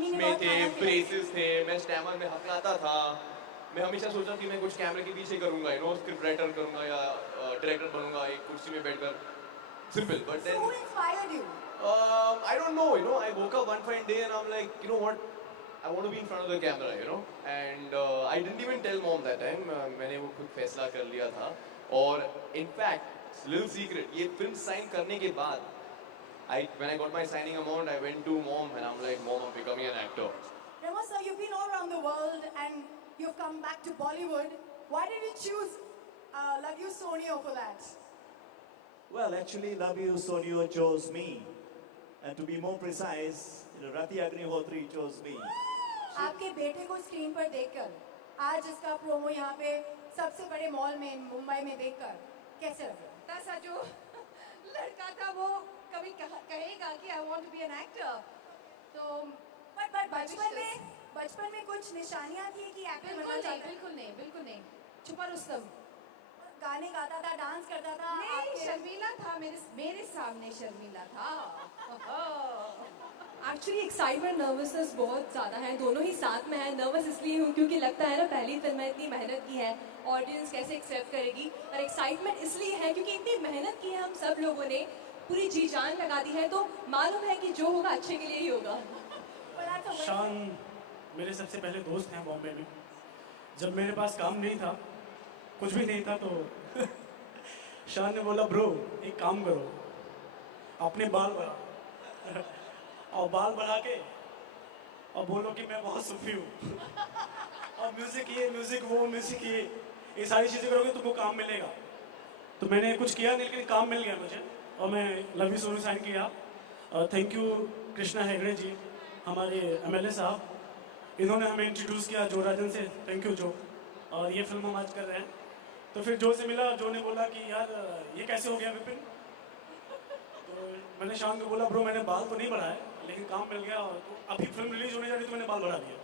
Mummy ने में बहुत थे, खाना खिलाया। ब्रेसेस थे, मैं स्टैमर में हकलाता था। मैं हमेशा सोचा कि मैं कुछ कैमरे के पीछे करूंगा, यू नो, स्क्रिप्ट राइटर करूंगा या डायरेक्टर बनूंगा एक कुर्सी में बैठकर, simple. But So then who inspired you? I don't know, you know, I woke up one fine day and I'm like, you know what, I want to be in front of the camera, you know, and I didn't even tell mom that time. मैंने वो खुद फैसला कर लिया था। और in fact, little secret, ये film sign करने के बाद when I got my signing amount, I went to mom and I'm like, mom, I'm becoming an actor. Remo sir, you've been all around the world and you've come back to Bollywood. Why did you choose Love You Sonio for that? Well, actually, Love You Sonio chose me. And to be more precise, Rati Agnihotri chose me. आपके बेटे को screen पर देखकर आज इसका promo यहाँ पे सबसे बड़े मॉल में मुंबई में देखकर कैसे लगा? ऐसा जो लड़का था वो कभी कहेगा कि I want to be an actor, तो बट बचपन में कुछ निशानियाँ थी कि एक्टर बनना बिल्कुल नहीं, चाहता था। बिल्कुल नहीं, बिल्कुल नहीं। छुपा रुस्तम गाने गाता था, डांस करता था। नहीं, आपके- शर्मीला था, मेरे सामने शर्मीला था। एक्चुअली एक्साइटमेंट नर्वसनेस बहुत ज़्यादा है, दोनों ही साथ में है। नर्वस इसलिए हूँ क्योंकि लगता है ना पहली फिल्म है, इतनी मेहनत की है, ऑडियंस कैसे एक्सेप्ट करेगी। और एक्साइटमेंट इसलिए है क्योंकि इतनी मेहनत की है हम सब लोगों ने, पूरी जी जान लगा दी है, तो मालूम है कि जो होगा अच्छे के लिए ही होगा। But that's a very- शान मेरे सबसे पहले दोस्त हैं बॉम्बे में। जब मेरे पास काम नहीं था, कुछ भी नहीं था, तो शान ने बोला ब्रो एक काम करो, अपने बाल बढ़ा और बाल बढ़ा के और बोलो कि मैं बहुत सुखी हूँ और म्यूज़िक ये म्यूज़िक वो म्यूज़िक ये सारी चीज़ें करोगे तुमको काम मिलेगा। तो मैंने कुछ किया नहीं, लेकिन काम मिल गया मुझे और मैं लव यू सोनू साइन किया। थैंक यू कृष्णा हेगड़े जी, हमारे एमएलए साहब, इन्होंने हमें इंट्रोड्यूस किया जो राजन से, थैंक यू जो। और ये फिल्म हम आज कर रहे हैं। तो फिर जो से मिला, जो ने बोला कि यार ये कैसे हो गया विपिन। तो मैंने शाम को बोला ब्रो मैंने बाल तो नहीं बढ़ाए लेकिन काम मिल गया, और तो अभी फिल्म रिलीज होने जा रही तो मैंने बाल बढ़ा दिया।